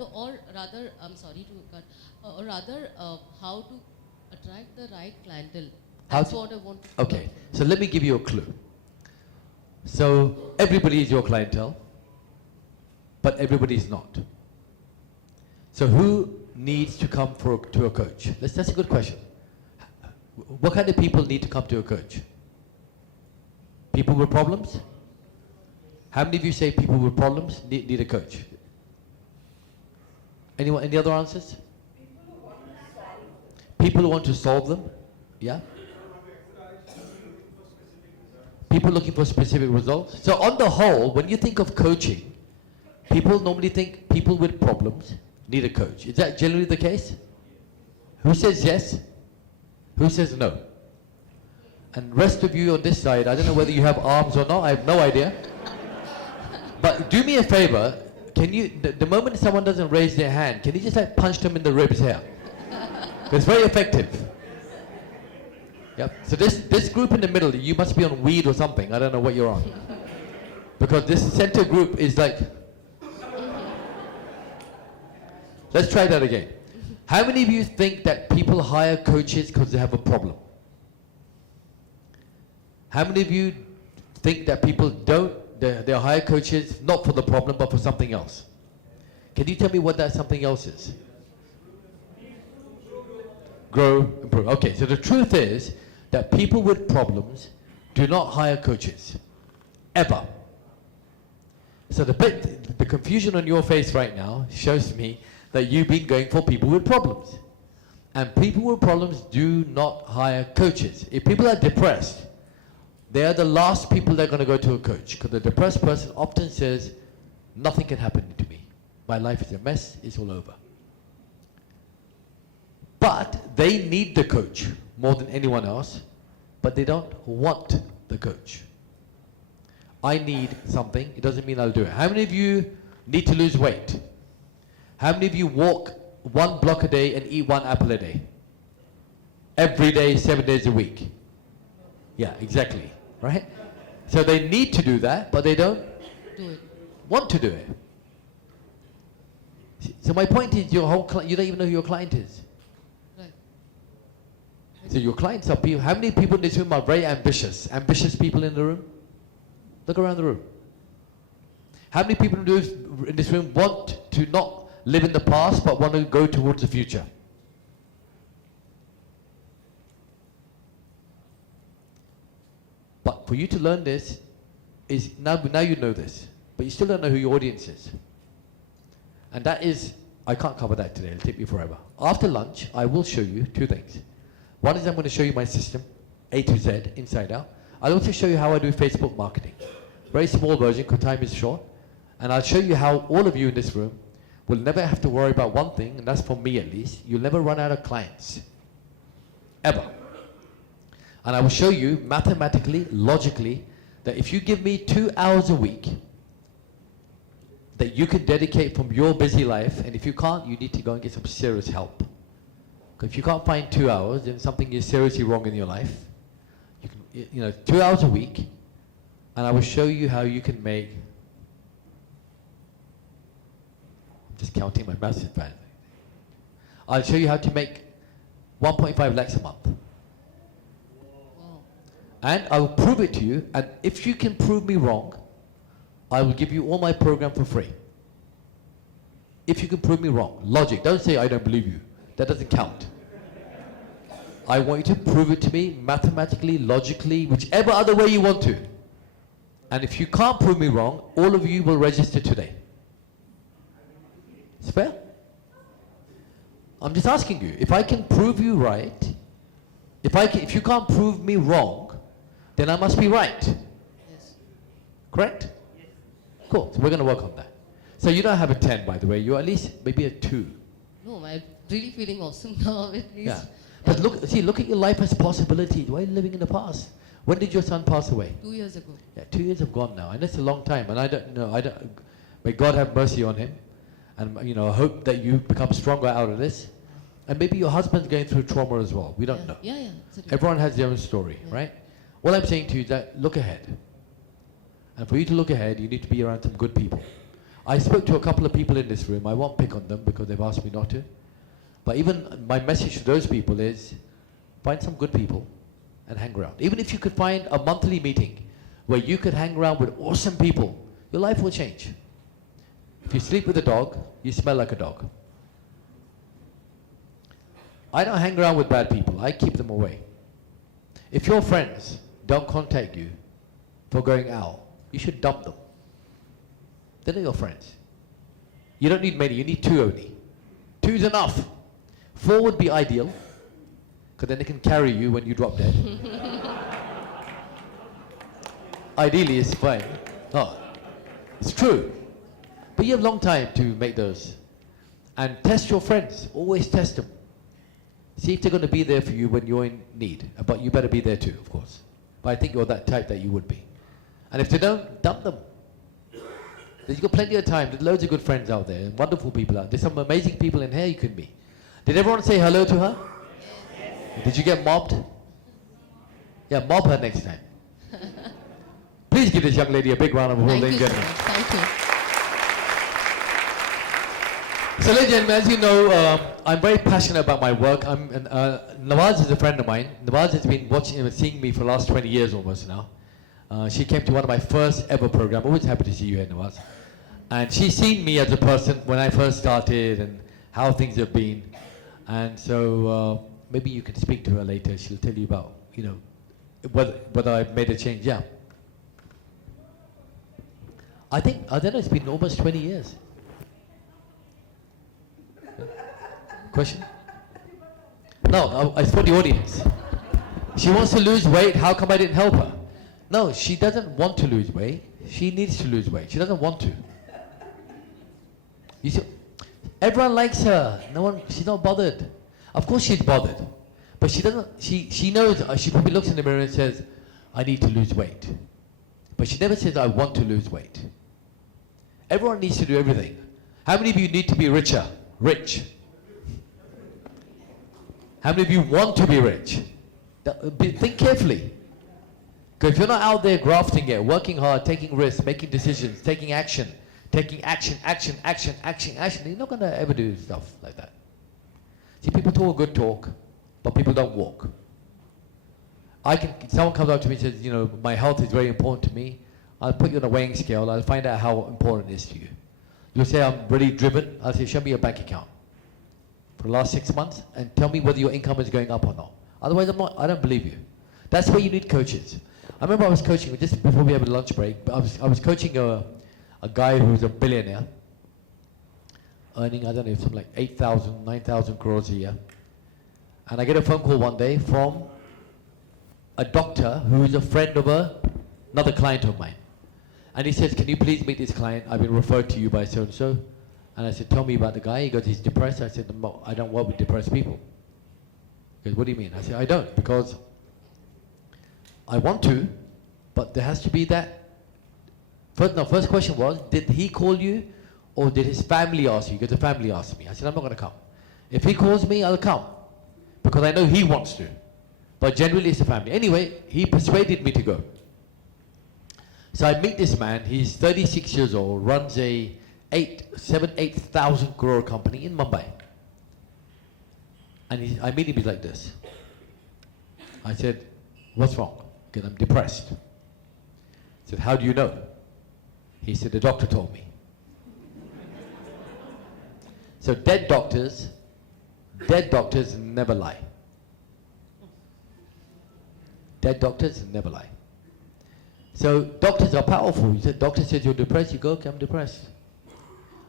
No, or rather, I'm sorry to cut, or rather, how to attract the right clientele. That's what I want to Okay, so let me give you a clue. So everybody is your clientele, but everybody is not. So who needs to come to a coach? That's a good question. What kind of people need to come to a coach? People with problems? How many of you say people with problems need a coach? Anyone? Any other answers? People who want to solve them? Yeah? People looking for specific results. So on the whole, when you think of coaching, people normally think people with problems need a coach. Is that generally the case? Who says yes? Who says no? And rest of you on this side, I don't know whether you have arms or not, I have no idea. But do me a favor, can you, the moment someone doesn't raise their hand, can you just like punch them in the ribs here? It's very effective. Yep. So this group in the middle, you must be on weed or something. I don't know what you're on. Because this center group is like... Let's try that again. How many of you think that people hire coaches because they have a problem? How many of you think that people they hire coaches not for the problem but for something else? Can you tell me what that something else is? Grow, improve. Okay, so the truth is that people with problems do not hire coaches, ever. So the confusion on your face right now shows me that you've been going for people with problems. And people with problems do not hire coaches. If people are depressed, they are the last people that are going to go to a coach, because the depressed person often says, nothing can happen to me. My life is a mess, it's all over. But they need the coach more than anyone else, but they don't want the coach. I need something, it doesn't mean I'll do it. How many of you need to lose weight? How many of you walk 1 block a day and eat 1 apple a day? Every day, 7 days a week. Yeah, exactly, right? So they need to do that, but they don't want to do it. So my point is, you don't even know who your client is. Right. So your clients are people. How many people in this room are very ambitious? Ambitious people in the room? Look around the room. How many people in this room want to not live in the past but want to go towards the future? But for you to learn this, is now you know this, but you still don't know who your audience is. And that is, I can't cover that today, it'll take me forever. After lunch, I will show you 2 things. One is I'm going to show you my system, A to Z, inside out. I'll also show you how I do Facebook marketing. Very small version, because time is short. And I'll show you how all of you in this room will never have to worry about one thing, and that's for me at least. You'll never run out of clients. Ever. And I will show you mathematically, logically, that if you give me 2 hours a week that you can dedicate from your busy life, and if you can't, you need to go and get some serious help. Because if you can't find 2 hours, then something is seriously wrong in your life. You can, 2 hours a week, and I will show you how you can make, I'm just counting my massive band. I'll show you how to make 1.5 lakhs a month. And I will prove it to you, and if you can prove me wrong, I will give you all my program for free. If you can prove me wrong. Logic. Don't say I don't believe you. That doesn't count. I want you to prove it to me mathematically, logically, whichever other way you want to. And if you can't prove me wrong, all of you will register today. It's fair? I'm just asking you. If I can prove you right, if you can't prove me wrong, then I must be right. Yes. Correct? Yes. Cool. So we're going to work on that. So you don't have a 10, by the way. You're at least maybe a 2. No, I'm really feeling awesome now. At least. Yeah. But look at your life as possibilities. Why are you living in the past? When did your son pass away? 2 years ago. Yeah, 2 years have gone now, and it's a long time. And I don't know. May God have mercy on him, and I hope that you become stronger out of this. And maybe your husband's going through trauma as well. We don't know. Yeah. Absolutely. Everyone has their own story, right? What I'm saying to you is that look ahead. And for you to look ahead, you need to be around some good people. I spoke to a couple of people in this room. I won't pick on them because they've asked me not to. But even my message to those people is find some good people and hang around. Even if you could find a monthly meeting where you could hang around with awesome people, your life will change. If you sleep with a dog, you smell like a dog. I don't hang around with bad people. I keep them away. If your friends don't contact you for going out, you should dump them. They're not your friends. You don't need many, you need 2 only. 2 is enough. 4 would be ideal, because then they can carry you when you drop dead. Ideally, it's fine. No, it's true. But you have a long time to make those. And test your friends. Always test them. See if they're going to be there for you when you're in need. But you better be there too, of course. But I think you're that type that you would be. And if they don't, dump them. You've got plenty of time. There's loads of good friends out there. Wonderful people out there. There's some amazing people in here you can be. Did everyone say hello to her? Yes. Did you get mobbed? Yeah, mob her next time. Please give this young lady a big round of applause, ladies and gentlemen. Thank you. So, ladies and gentlemen, as you know, I'm very passionate about my work. Nawaz is a friend of mine. Nawaz has been seeing me for the last 20 years almost now. She came to one of my first ever programs. Always happy to see you here, Nawaz. And she's seen me as a person when I first started and how things have been. And so maybe you can speak to her later. She'll tell you about, whether I've made a change. Yeah. I don't know, it's been almost 20 years. Question? No, it's for the audience. She wants to lose weight. How come I didn't help her? No, she doesn't want to lose weight. She needs to lose weight. She doesn't want to. You see, everyone likes her. No one. She's not bothered. Of course she's bothered, but she doesn't. She knows. She probably looks in the mirror and says, "I need to lose weight," but she never says, "I want to lose weight." Everyone needs to do everything. How many of you need to be richer? Rich. How many of you want to be rich? Think carefully. Because if you're not out there grafting it, working hard, taking risks, making decisions, taking action, you're not going to ever do stuff like that. See, people talk a good talk, but people don't walk. Someone comes up to me and says, my health is very important to me. I'll put you on a weighing scale. I'll find out how important it is to you. You'll say, I'm really driven. I'll say, show me your bank account for the last 6 months and tell me whether your income is going up or not. Otherwise, I don't believe you. That's where you need coaches. I remember I was coaching, just before we have a lunch break, I was coaching a guy who's a billionaire, earning, I don't know, something like 8,000, 9,000 crores a year. And I get a phone call one day from a doctor who is a friend of another client of mine. And he says, can you please meet this client? I've been referred to you by so-and-so. And I said, tell me about the guy. He goes, he's depressed. I said, no, I don't work with depressed people. He goes, what do you mean? I said, I don't, because I want to, but there has to be that. First question was, did he call you or did his family ask you? Because the family asked me. I said, I'm not going to come. If he calls me, I'll come, because I know he wants to. But generally it's the family. Anyway, he persuaded me to go. So I meet this man. He's 36 years old, runs a 8,000 crore company in Mumbai. And I meet him, he's like this. I said, what's wrong? Because I'm depressed. I said, how do you know? He said, the doctor told me. So dead doctors never lie. Dead doctors never lie. So doctors are powerful. You said, doctor says you're depressed, you go, okay, I'm depressed.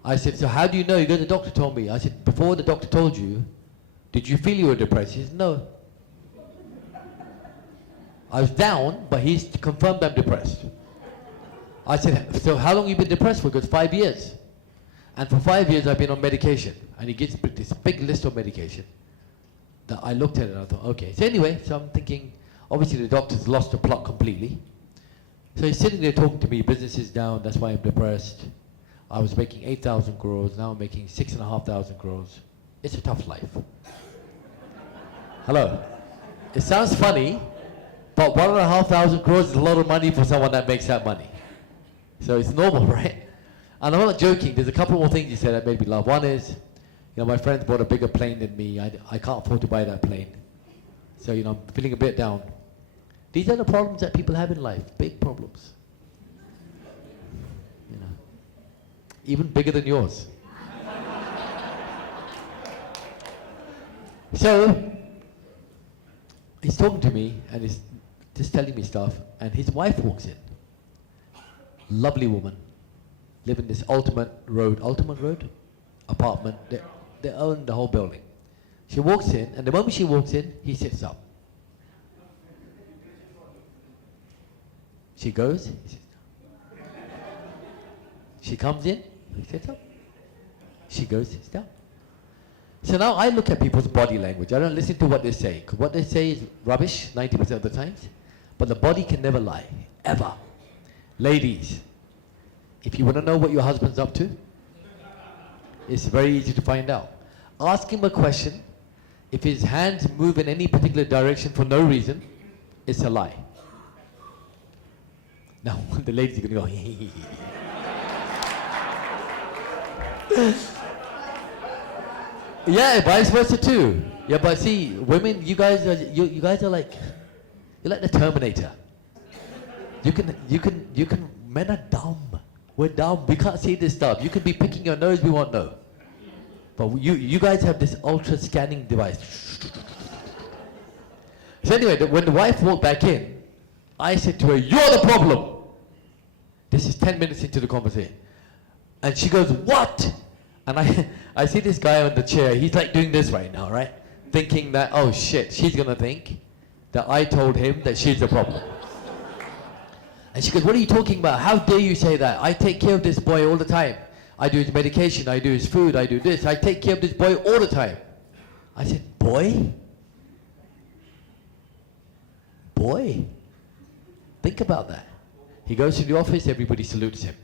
I said, so how do you know? He goes, the doctor told me. I said, before the doctor told you, did you feel you were depressed? He said, no. I was down, but he's confirmed I'm depressed. I said, so how long have you been depressed for? He goes, 5 years. And for 5 years I've been on medication. And he gives this big list of medication that I looked at it and I thought, okay. So anyway, so I'm thinking, obviously the doctor's lost the plot completely. So he's sitting there talking to me, business is down, that's why I'm depressed. I was making 8,000 crores, now I'm making 6,500 crores. It's a tough life. Hello. It sounds funny, but 1,500 crores is a lot of money for someone that makes that money. So it's normal, right? And I'm not joking, there's a couple more things he said that made me laugh. One is, my friends bought a bigger plane than me. I can't afford to buy that plane. So, I'm feeling a bit down. These are the problems that people have in life, big problems. Even bigger than yours. So, he's talking to me and he's just telling me stuff, and his wife walks in. Lovely woman, live in this Ultimate Road apartment. They own the whole building. She walks in, and the moment she walks in, he sits up. She goes, he sits down. She comes in, he sits up. She goes, sits down. So now I look at people's body language. I don't listen to what they say. 'Cause what they say is rubbish 90% of the times. But the body can never lie, ever. Ladies, if you want to know what your husband's up to, it's very easy to find out. Ask him a question. If his hands move in any particular direction for no reason, it's a lie. Now, the ladies are going to go, yeah, vice versa too. Yeah, but see, women, you guys are like, you're like the Terminator. Men are dumb. We're dumb. We can't see this stuff. You can be picking your nose, we won't know. But you guys have this ultra scanning device. So anyway, when the wife walked back in, I said to her, "You're the problem." This is 10 minutes into the conversation. And she goes, "What?" And I see this guy on the chair, he's like doing this right now, right? Thinking that, oh shit, she's gonna think that I told him that she's the problem. And she goes, "What are you talking about? How dare you say that? I take care of this boy all the time. I do his medication, I do his food, I do this. I take care of this boy all the time." I said, "Boy? Boy? Think about that." He goes to the office, everybody salutes him.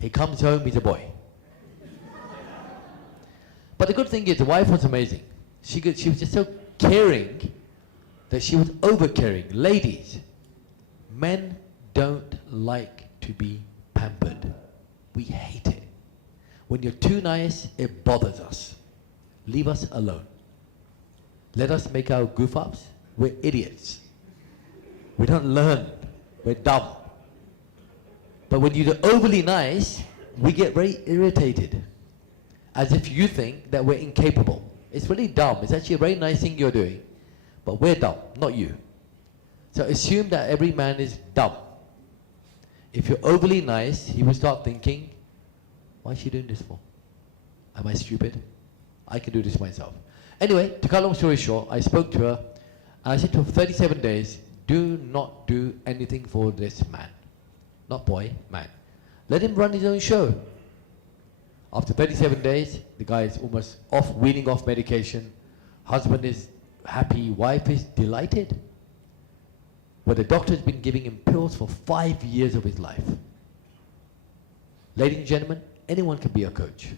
He comes home, he's a boy. But the good thing is, the wife was amazing. She was just so caring that she was over-caring. Ladies, men don't like to be pampered. We hate it. When you're too nice, it bothers us. Leave us alone. Let us make our goof-ups. We're idiots. We don't learn. We're dumb. But when you're overly nice, we get very irritated. As if you think that we're incapable. It's really dumb. It's actually a very nice thing you're doing. But we're dumb, not you. So assume that every man is dumb. If you're overly nice, he will start thinking, why is she doing this for? Am I stupid? I can do this myself. Anyway, to cut a long story short, I spoke to her, and I said to her, 37 days, do not do anything for this man. Not boy, man. Let him run his own show. After 37 days, the guy is almost weaning off medication. Husband is happy, wife is delighted. But the doctor's been giving him pills for 5 years of his life. Ladies and gentlemen, anyone can be a coach.